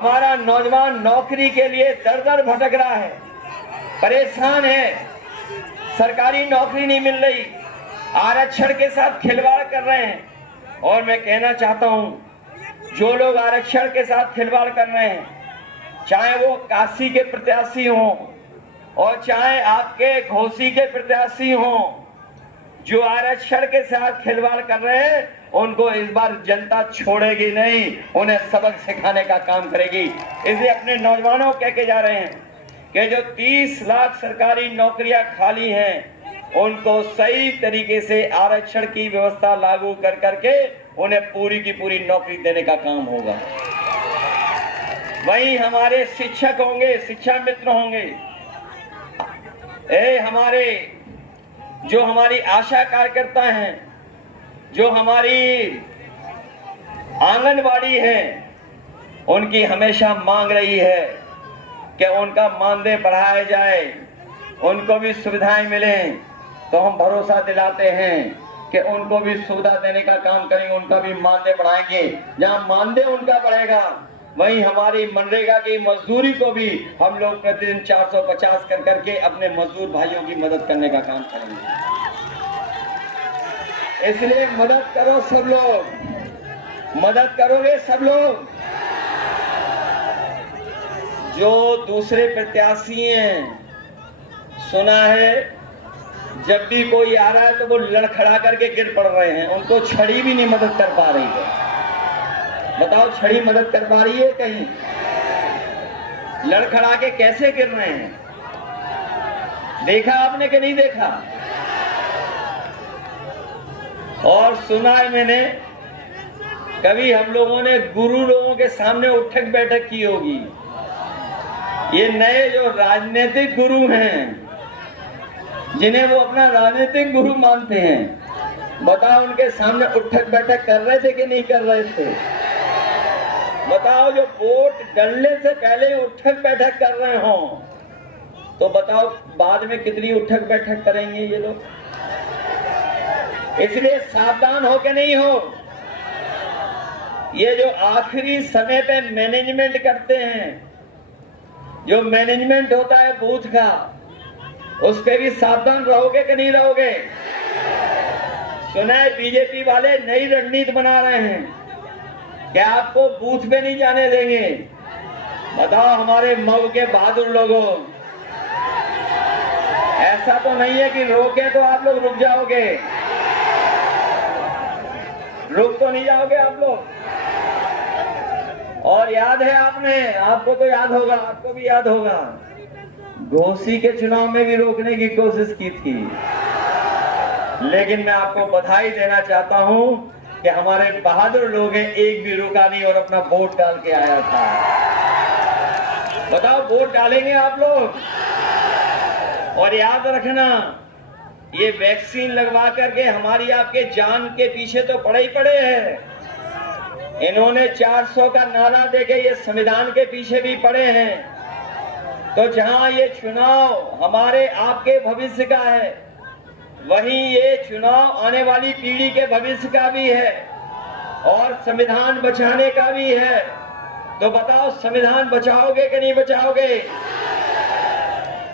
हमारा नौजवान नौकरी के लिए दर दर भटक रहा है, परेशान है, सरकारी नौकरी नहीं मिल रही, आरक्षण के साथ खिलवाड़ कर रहे हैं। और मैं कहना चाहता हूं, जो लोग आरक्षण के साथ खिलवाड़ कर रहे हैं, चाहे वो काशी के प्रत्याशी हों और चाहे आपके घोसी के प्रत्याशी हों, जो आरक्षण के साथ खिलवाड़ कर रहे हैं उनको इस बार जनता छोड़ेगी नहीं, उन्हें सबक सिखाने का काम करेगी। इसलिए अपने नौजवानों कह के जा रहे हैं कि जो 30 लाख सरकारी नौकरियां खाली हैं उनको सही तरीके से आरक्षण की व्यवस्था लागू कर करके उन्हें पूरी की पूरी नौकरी देने का काम होगा। वहीं हमारे शिक्षक होंगे, शिक्षा मित्र होंगे, जो हमारी आशा कार्यकर्ता हैं, जो हमारी आंगनबाड़ी है, उनकी हमेशा मांग रही है कि उनका मानदेय बढ़ाया जाए, उनको भी सुविधाएं मिलें। तो हम भरोसा दिलाते हैं कि उनको भी सुविधा देने का काम करेंगे, उनका भी मानदेय बढ़ाएंगे। जहां मानदेय उनका बढ़ेगा वहीं हमारी मनरेगा की मजदूरी को भी हम लोग प्रतिदिन 450 कर करके अपने मजदूर भाइयों की मदद करने का काम करेंगे। इसलिए मदद करो सब लोग, मदद करोगे सब लोग। जो दूसरे प्रत्याशी हैं, सुना है जब भी कोई आ रहा है तो वो लड़खड़ा करके गिर पड़ रहे हैं, उनको छड़ी भी नहीं मदद कर पा रही है। बताओ, छड़ी मदद कर पा रही है कहीं? लड़खड़ा के कैसे गिर रहे हैं, देखा आपने कि नहीं देखा? और सुना है मैंने, कभी हम लोगों ने गुरु लोगों के सामने उठक बैठक की होगी। ये नए जो राजनीतिक गुरु हैं, जिन्हें वो अपना राजनीतिक गुरु मानते हैं, बताओ उनके सामने उठक बैठक कर रहे थे कि नहीं कर रहे थे? बताओ, जो वोट डलने से पहले उठक बैठक कर रहे हो, तो बताओ बाद में कितनी उठक बैठक करेंगे ये लोग। इसलिए सावधान हो के नहीं हो। ये जो आखिरी समय पे मैनेजमेंट करते हैं, जो मैनेजमेंट होता है बूथ का, उस पे भी सावधान रहोगे कि नहीं रहोगे? सुना है बीजेपी वाले नई रणनीति बना रहे हैं कि आपको बूथ पे नहीं जाने देंगे। बताओ हमारे मऊ के बहादुर लोगों, ऐसा तो नहीं है कि रोके तो आप लोग रुक जाओगे? रुक तो नहीं जाओगे आप लोग? और याद है आपने, आपको तो याद होगा, आपको भी याद होगा, घोसी के चुनाव में भी रोकने की कोशिश की थी। लेकिन मैं आपको बधाई देना चाहता हूं कि हमारे बहादुर लोग हैं, एक भी रुका नहीं और अपना वोट डाल के आया था। बताओ, वोट डालेंगे आप लोग? और याद रखना, ये वैक्सीन लगवा करके हमारी आपके जान के पीछे तो पड़े ही पड़े हैं। इन्होंने 400 का नारा देके ये संविधान के पीछे भी पड़े हैं। तो जहां ये चुनाव हमारे आपके भविष्य का है, वहीं ये चुनाव आने वाली पीढ़ी के भविष्य का भी है और संविधान बचाने का भी है। तो बताओ, संविधान बचाओगे कि नहीं बचाओगे?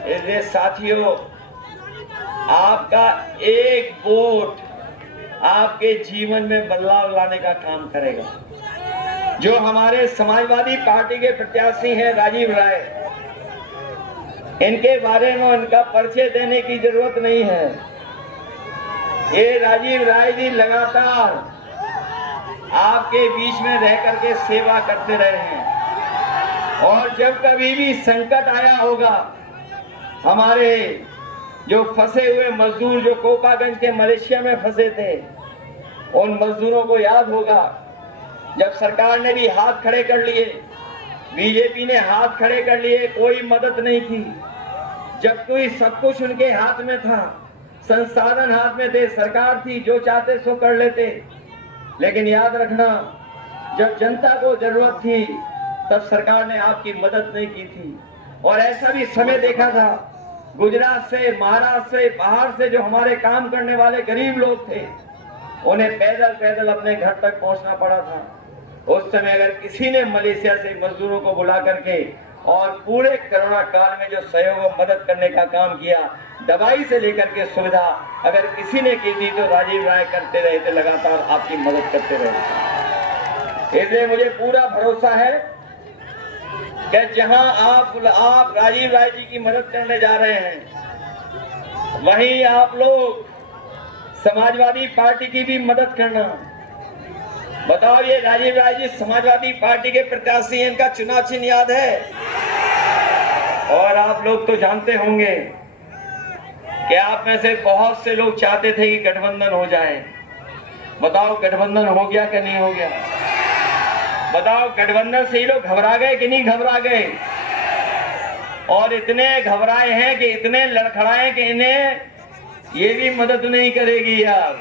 इसलिए साथियों, आपका एक वोट आपके जीवन में बदलाव लाने का काम करेगा। जो हमारे समाजवादी पार्टी के प्रत्याशी हैं राजीव राय, इनके बारे में उनका परिचय देने की जरूरत नहीं है। ये राजीव राय जी लगातार आपके बीच में रह करके सेवा करते रहे हैं और जब कभी भी संकट आया होगा, हमारे जो फंसे हुए मजदूर जो कोकागंज के मलेशिया में फंसे थे, उन मजदूरों को याद होगा, जब सरकार ने भी हाथ खड़े कर लिए, बीजेपी ने हाथ खड़े कर लिए, कोई मदद नहीं की। जब कोई सब कुछ उनके हाथ में था, संसाधन हाथ में थे, सरकार थी, जो चाहते सो कर लेते। लेकिन याद रखना, जब जनता को जरूरत थी तब सरकार ने आपकी मदद नहीं की थी। और ऐसा भी समय देखा था, गुजरात से, महाराष्ट्र से, बाहर से जो हमारे काम करने वाले गरीब लोग थे, उन्हें पैदल पैदल अपने घर तक पहुंचना पड़ा था। उस समय अगर किसी ने मलेशिया से मजदूरों को बुला करके और पूरे कोरोना काल में जो सहयोग और मदद करने का काम किया, दवाई से लेकर के सुविधा अगर किसी ने की थी तो राजीव राय करते रहे थे, लगातार आपकी मदद करते रहे। इसलिए मुझे पूरा भरोसा है कि जहां आप राजीव राय जी की मदद करने जा रहे हैं, वहीं आप लोग समाजवादी पार्टी की भी मदद करना। बताओ, ये राजीव राय जी समाजवादी पार्टी के प्रत्याशी हैं, इनका चुनाव चिन्ह याद है? और आप लोग तो जानते होंगे कि आप में से बहुत से लोग चाहते थे कि गठबंधन हो जाए। बताओ, गठबंधन हो गया कि नहीं हो गया? बताओ, गठबंधन से ही लोग घबरा गए कि नहीं घबरा गए? और इतने घबराए हैं कि इतने लड़खड़ाए कि इन्हें ये भी मदद नहीं करेगी यार।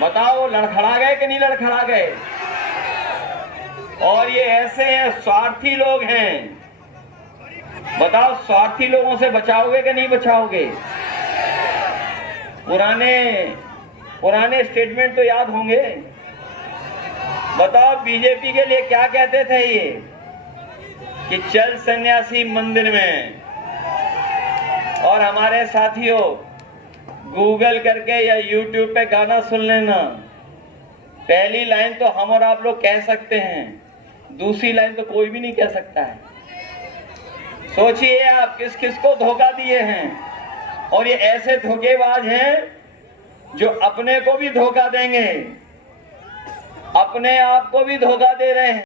बताओ, लड़खड़ा गए कि नहीं लड़खड़ा गए? और ये ऐसे हैं, स्वार्थी लोग हैं। बताओ, स्वार्थी लोगों से बचाओगे कि नहीं बचाओगे? पुराने स्टेटमेंट तो याद होंगे। बताओ, बीजेपी के लिए क्या कहते थे ये कि चल सन्यासी मंदिर में। और हमारे साथियों, गूगल करके या यूट्यूब पे गाना सुन लेना। पहली लाइन तो हम और आप लोग कह सकते हैं, दूसरी लाइन तो कोई भी नहीं कह सकता है। सोचिए आप किस किस को धोखा दिए हैं। और ये ऐसे धोखेबाज हैं जो अपने को भी धोखा देंगे, अपने आप को भी धोखा दे रहे हैं।